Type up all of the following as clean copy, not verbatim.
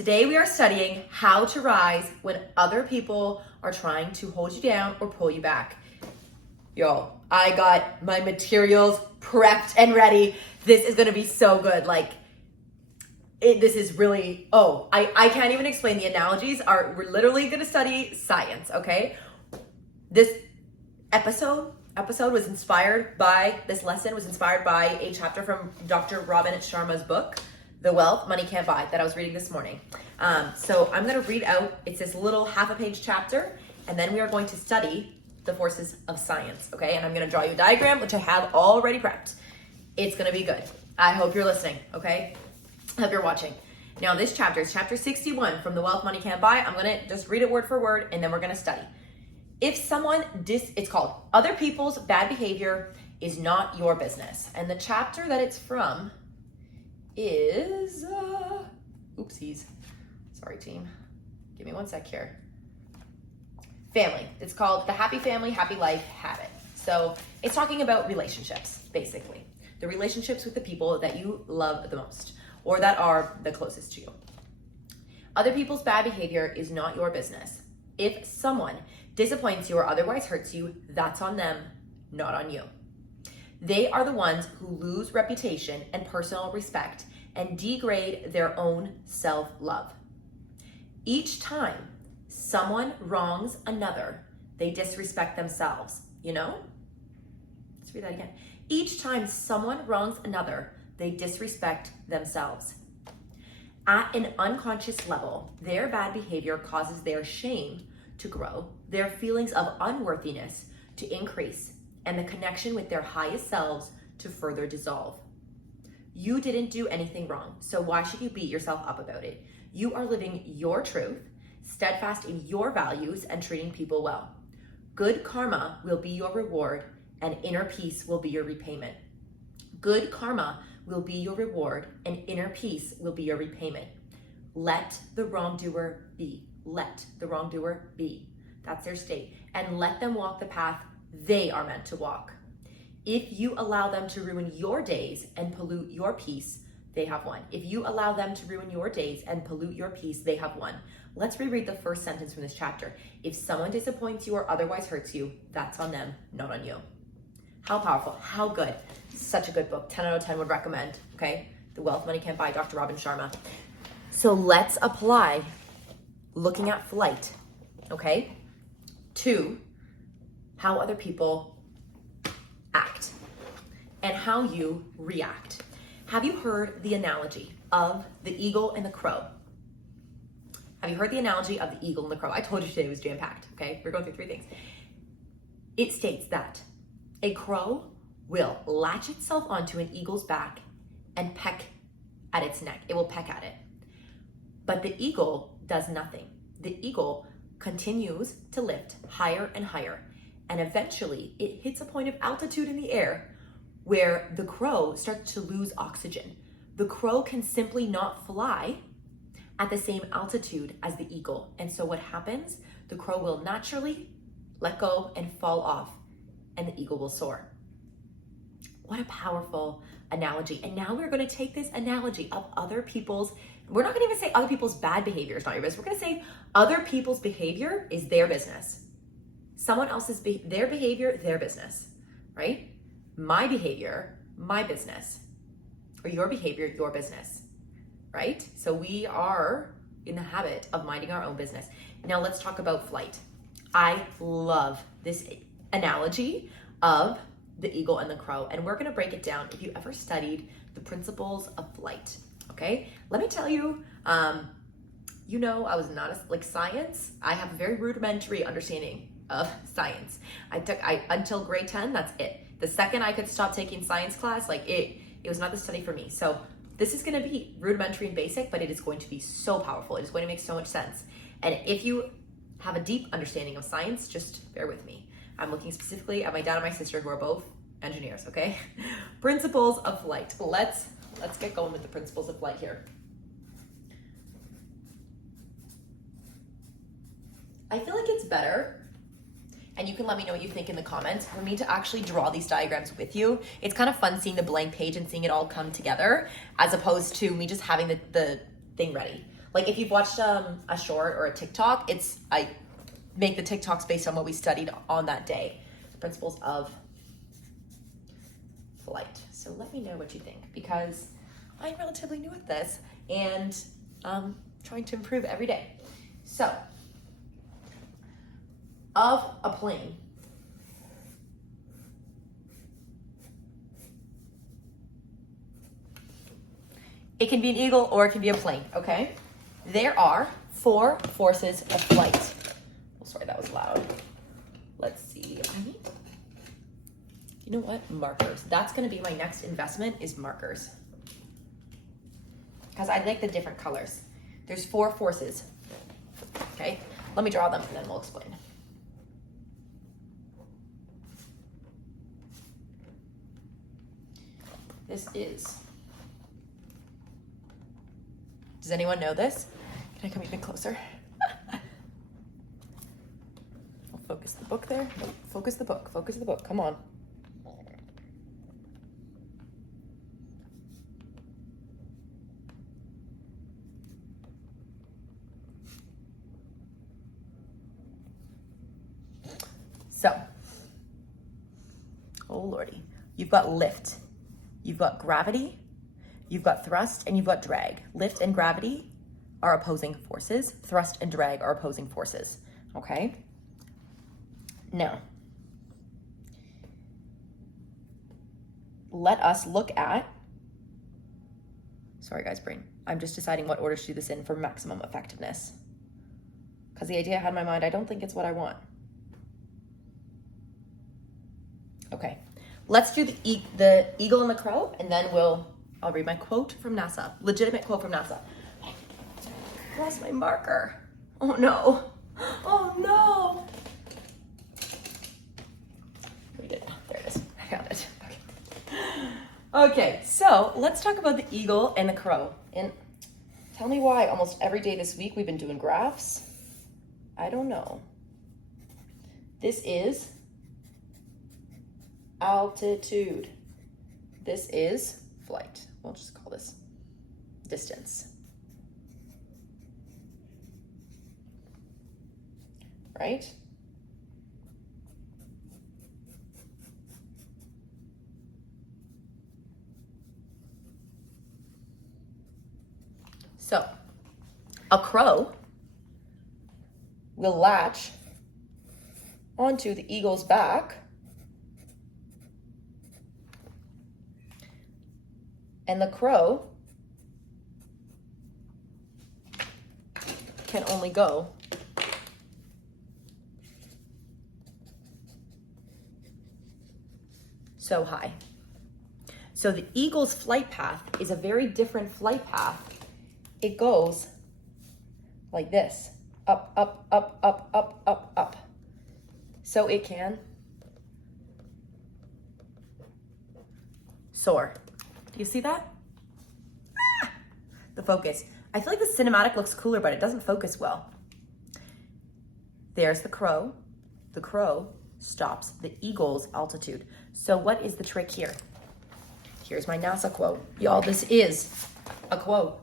Today we are studying how to rise when other people are trying to hold you down or pull you back. Yo, I got my materials prepped and ready. This is gonna be so good. This is really, I can't even explain the analogies. We're literally gonna study science, okay? This lesson was inspired by a chapter from Dr. Robin Sharma's book, The Wealth Money Can't Buy, that I was reading this morning. So I'm gonna read out, it's this little half a page chapter, and then we are going to study the forces of science, okay? And I'm gonna draw you a diagram, which I have already prepped. It's gonna be good. I hope you're listening, okay? I hope you're watching. Now this chapter is chapter 61 from The Wealth Money Can't Buy. I'm gonna just read it word for word, and then we're gonna study. It's called Other People's Bad Behavior is Not Your Business. And the chapter that it's from is, oopsies. Sorry team, give me one sec here. Family. It's called The Happy Family, Happy Life Habit. So it's talking about relationships, basically. The relationships with the people that you love the most or that are the closest to you. Other people's bad behavior is not your business. If someone disappoints you or otherwise hurts you, that's on them, not on you. They are the ones who lose reputation and personal respect and degrade their own self-love. Each time someone wrongs another, they disrespect themselves. You know? Let's read that again. Each time someone wrongs another, they disrespect themselves. At an unconscious level, their bad behavior causes their shame to grow, their feelings of unworthiness to increase, and the connection with their highest selves to further dissolve. You didn't do anything wrong, so why should you beat yourself up about it? You are living your truth, steadfast in your values, and treating people well. Good karma will be your reward, and inner peace will be your repayment. Good karma will be your reward, and inner peace will be your repayment. Let the wrongdoer be. Let the wrongdoer be. That's their state. And let them walk the path they are meant to walk. If you allow them to ruin your days and pollute your peace, they have won. If you allow them to ruin your days and pollute your peace, they have won. Let's reread the first sentence from this chapter. If someone disappoints you or otherwise hurts you, that's on them, not on you. How powerful, how good. Such a good book, 10 out of 10 would recommend, okay? The Wealth Money Can't Buy, Dr. Robin Sharma. So let's apply looking at flight, okay, to how other people act and how you react. Have you heard the analogy of the eagle and the crow? Have you heard the analogy of the eagle and the crow? I told you today was jam-packed, okay? We're going through 3 things. It states that a crow will latch itself onto an eagle's back and peck at its neck. It will peck at it. But the eagle does nothing. The eagle continues to lift higher and higher, and eventually it hits a point of altitude in the air where the crow starts to lose oxygen. The crow can simply not fly at the same altitude as the eagle. And so what happens? The crow will naturally let go and fall off, and the eagle will soar. What a powerful analogy. And now we're going to take this analogy of other people's, we're not going to even say other people's bad behavior is not your business. We're going to say other people's behavior is their business. Someone else's, their behavior, their business, right? My behavior, my business, or your behavior, your business, right? So we are in the habit of minding our own business. Now let's talk about flight. I love this analogy of the eagle and the crow, and we're gonna break it down. If you ever studied the principles of flight, okay? Let me tell you, you know, I was not science. I have a very rudimentary understanding of science. Until grade 10, that's it. The second I could stop taking science class, it was not the study for me. So this is gonna be rudimentary and basic, but it is going to be so powerful. It is going to make so much sense. And if you have a deep understanding of science, just bear with me. I'm looking specifically at my dad and my sister who are both engineers, okay? Principles of flight. Let's get going with the principles of flight here. I feel like it's better, and you can let me know what you think in the comments, for me to actually draw these diagrams with you. It's kind of fun seeing the blank page and seeing it all come together, as opposed to me just having the thing ready. Like if you've watched a short or a TikTok, I make the TikToks based on what we studied on that day. Principles of flight. So let me know what you think, because I'm relatively new at this and trying to improve every day. So, of a plane. It can be an eagle or it can be a plane, okay? There are 4 forces of flight. Oh, sorry, that was loud. Let's see. You know what? Markers. That's going to be my next investment, is markers. Because I like the different colors. There's 4 forces. Okay? Let me draw them and then we'll explain. This is... Does anyone know this? Can I come even closer? I'll focus the book there. Nope. Focus the book. Focus the book. Come on. So, oh lordy, you've got lift, you've got gravity, you've got thrust, and you've got drag. Lift and gravity are opposing forces. Thrust and drag are opposing forces, okay? Now, let us look at, sorry guys, brain. I'm just deciding what order to do this in for maximum effectiveness. Because the idea I had in my mind, I don't think it's what I want. Okay, let's do the eagle and the crow, and then I'll read my quote from NASA, legitimate quote from NASA. I lost my marker. Oh no, oh no. Read it, there it is, I found it. Okay, so let's talk about the eagle and the crow. And tell me why almost every day this week we've been doing graphs. I don't know. This is altitude. This is flight. We'll just call this distance. Right? So, a crow will latch onto the eagle's back and the crow can only go so high. So the eagle's flight path is a very different flight path. It goes like this, up, up, up, up, up, up, up. So it can soar. Do you see that? Ah! The focus. I feel like the cinematic looks cooler, but it doesn't focus well. There's the crow. The crow stops the eagle's altitude. So what is the trick here? Here's my NASA quote. Y'all, this is a quote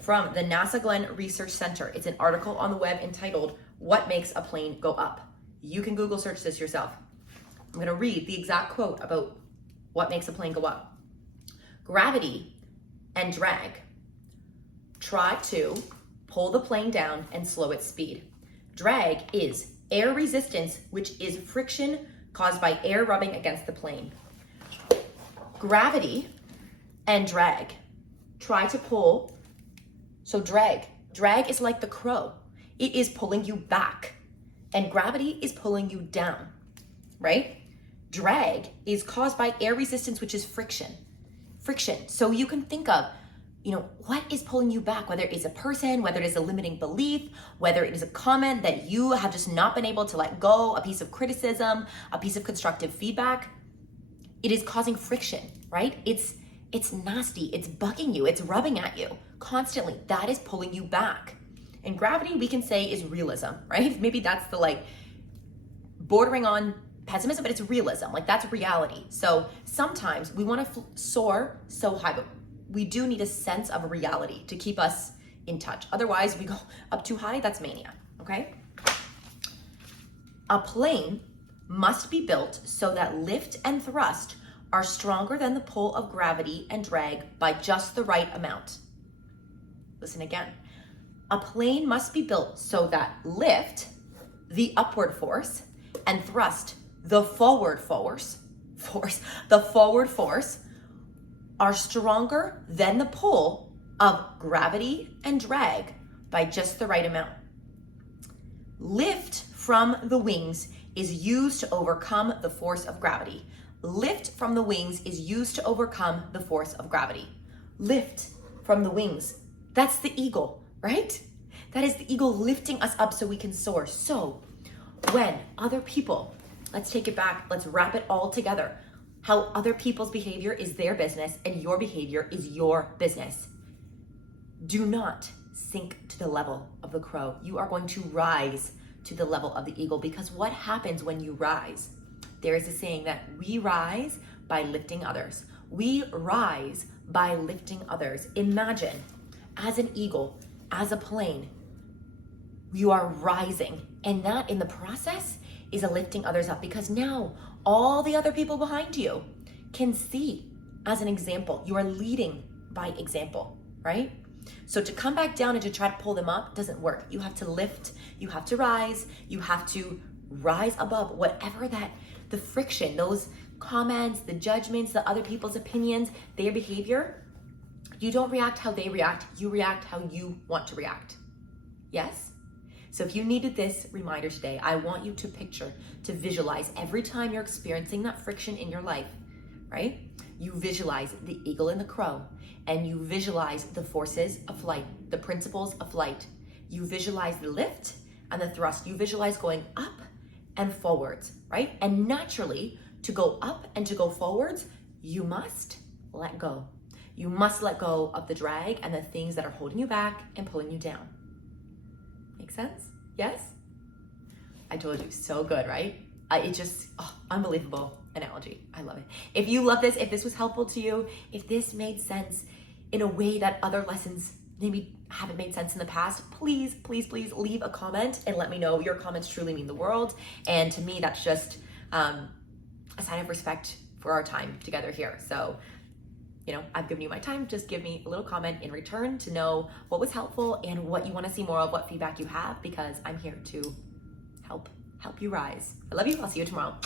from the NASA Glenn Research Center. It's an article on the web entitled, "What Makes a Plane Go Up?" You can Google search this yourself. I'm gonna read the exact quote about what makes a plane go up. Gravity and drag try to pull the plane down and slow its speed. Drag is air resistance, which is friction caused by air rubbing against the plane. Gravity and drag try to pull, so drag is like the crow. It is pulling you back, and gravity is pulling you down, right? Drag is caused by air resistance, which is friction. So you can think of, what is pulling you back, whether it's a person, whether it is a limiting belief, whether it is a comment that you have just not been able to let go, a piece of criticism, a piece of constructive feedback. It is causing friction, right? It's nasty, it's bugging you, it's rubbing at you constantly. That is pulling you back. And gravity, we can say, is realism, right? Maybe that's the bordering on pessimism, but it's realism, that's reality. So sometimes we want to soar so high, but we do need a sense of reality to keep us in touch. Otherwise, we go up too high, that's mania, okay? A plane must be built so that lift and thrust are stronger than the pull of gravity and drag by just the right amount. Listen again. A plane must be built so that lift, the upward force, and thrust, the forward force, are stronger than the pull of gravity and drag by just the right amount. Lift from the wings is used to overcome the force of gravity. Lift from the wings is used to overcome the force of gravity. Lift from the wings. That's the eagle, right? That is the eagle lifting us up so we can soar. So when other people, let's take it back, let's wrap it all together. How other people's behavior is their business and your behavior is your business. Do not sink to the level of the crow. You are going to rise to the level of the eagle, because what happens when you rise? There is a saying that we rise by lifting others. We rise by lifting others. Imagine, as an eagle, as a plane, you are rising, and that in the process is a lifting others up, because now all the other people behind you can see as an example. You are leading by example, right? So to come back down and to try to pull them up doesn't work. You have to lift, you have to rise, you have to rise above whatever that, the friction, those comments, the judgments, the other people's opinions, their behavior. You don't react how they react, you react how you want to react. Yes? So if you needed this reminder today, I want you to picture, to visualize every time you're experiencing that friction in your life, right? You visualize the eagle and the crow, and you visualize the forces of flight, the principles of flight. You visualize the lift and the thrust. You visualize going up and forwards, right? And naturally, to go up and to go forwards, you must let go. You must let go of the drag and the things that are holding you back and pulling you down. Make sense? Yes? I told you, so good, right? Unbelievable analogy. I love it. If you love this, if this was helpful to you, if this made sense in a way that other lessons maybe haven't made sense in the past, please, please, please leave a comment and let me know. Your comments truly mean the world. And to me, that's just a sign of respect for our time together here. So, I've given you my time. Just give me a little comment in return to know what was helpful and what you want to see more of, what feedback you have, because I'm here to help you rise. I love you. I'll see you tomorrow.